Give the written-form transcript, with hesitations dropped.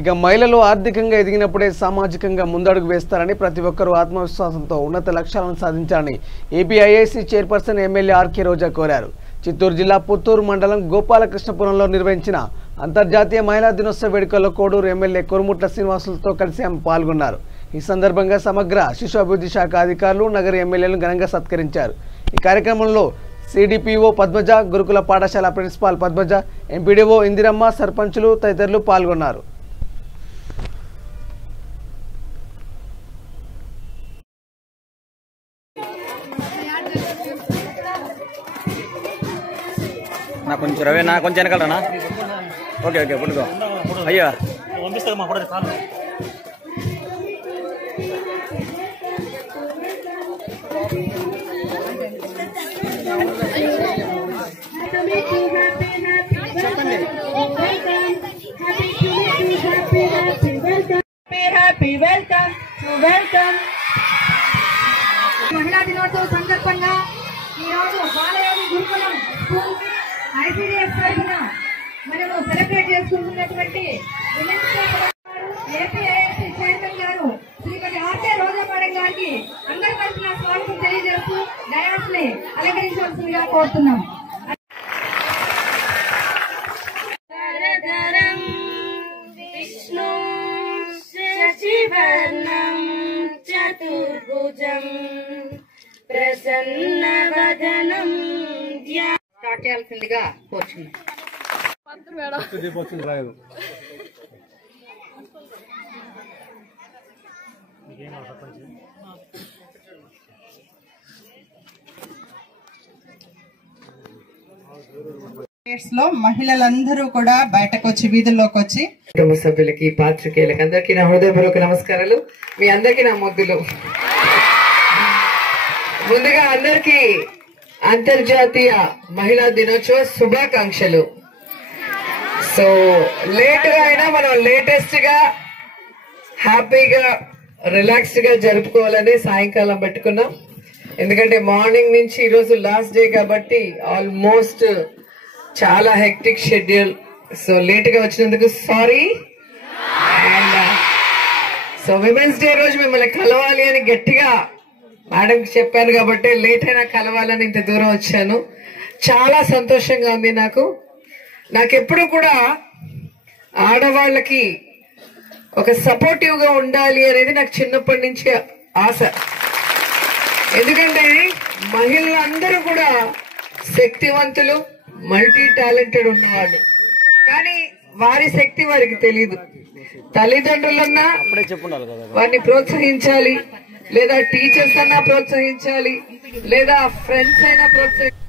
ఇక మహిళలు ఆర్థికంగా ఎదిగినప్పుడే సామాజికంగా ముందడుగు వేస్తారని ప్రతి ఒక్కరూ ఆత్మవిశ్వాసంతో ఉన్నత లక్ష్యాలను సాధించాలని ఏపీఐఐసీ చైర్పర్సన్ ఎమ్మెల్యే ఆర్కే రోజా కోరారు. చిత్తూరు జిల్లా పుత్తూరు మండలం గోపాలకృష్ణపురంలో నిర్వహించిన అంతర్జాతీయ మహిళా దినోత్సవ వేడుకల్లో కోడూరు ఎమ్మెల్యే కొరుముట్ల శ్రీనివాసులతో కలిసి ఆమె పాల్గొన్నారు. ఈ సందర్భంగా సమగ్ర శిశు అభివృద్ధి శాఖ అధికారులు నగర ఎమ్మెల్యేలను ఘనంగా సత్కరించారు. ఈ కార్యక్రమంలో సిడిపిఓ పద్మజ, గురుకుల పాఠశాల ప్రిన్సిపాల్ పద్మజ, ఎంపీడీఓ ఇందిరమ్మ, సర్పంచులు తదితరులు పాల్గొన్నారు. నా కొంచెం రవి నా కొంచెం వెనకాలనా? ఓకే ఓకే పుట్టుకో అయ్యా పంపిస్తా మా కూడా చాలు. మహిళా దినోత్సవ సందర్భంగా ఈరోజు బాలయోగి గురుకులం స్కూల్ ఐసీడీఎస్ తరఫున మనము సెలబ్రేట్ చేసుకుంటున్నటువంటి ఏపీఐఐసీ చైర్మన్ గారు శ్రీమతి ఆర్కే రోజా మేడం గారికి అందరి తరఫున స్వాగతం తెలియజేస్తూ డయాస్ ని అలంకరించవలసిందిగా కోరుతున్నాం. విష్ణు శశివర్ణం చతుర్భుజం ప్రసన్నవదనం స్టార్ట్ చేయాల్సిందిగా కోరుచున్నాం. లో మహిళలందరూ కూడా బయటకు వచ్చి వీధుల్లోకి వచ్చి కుటుంబ సభ్యులకి పాత్రికేయులకి అందరికీ నా హృదయపూర్వక నమస్కారాలు. మీ అందరికీ నా ముద్దులు. ముందుగా అందరికీ అంతర్జాతీయ మహిళా దినోత్సవ శుభాకాంక్షలు. సో లేట్ గా అయినా మనం లేటెస్ట్ గా హ్యాపీగా రిలాక్స్డ్ గా జరుపుకోవాలని సాయంకాలం పెట్టుకున్నాం. ఎందుకంటే మార్నింగ్ నుంచి ఈరోజు లాస్ట్ డే కాబట్టి ఆల్మోస్ట్ చాలా హెక్టిక్ షెడ్యూల్. సో లేట్ గా వచ్చినందుకు sorry. And so women's day రోజు మిమ్మల్ని కలవాలి అని గట్టిగా మేడంకి చెప్పాను కాబట్టి లేట్ అయినా కలవాలని ఇంత దూరం వచ్చాను. చాలా సంతోషంగా ఉంది. నాకెప్పుడు కూడా ఆడవాళ్ళకి ఒక సపోర్టివ్ గా ఉండాలి అనేది నాకు చిన్నప్పటి నుంచి ఆశ. ఎందుకంటే మహిళలందరూ కూడా శక్తివంతులు, మల్టీ టాలెంటెడ్ ఉన్నవాళ్ళు. కానీ వారి శక్తి వారికి తెలీదు. తల్లిదండ్రులన్నా వారిని ప్రోత్సహించాలి, లేదా టీచర్స్ అన్నా ప్రోత్సహించాలి, లేదా ఫ్రెండ్స్ అయినా ప్రోత్సహించాలి.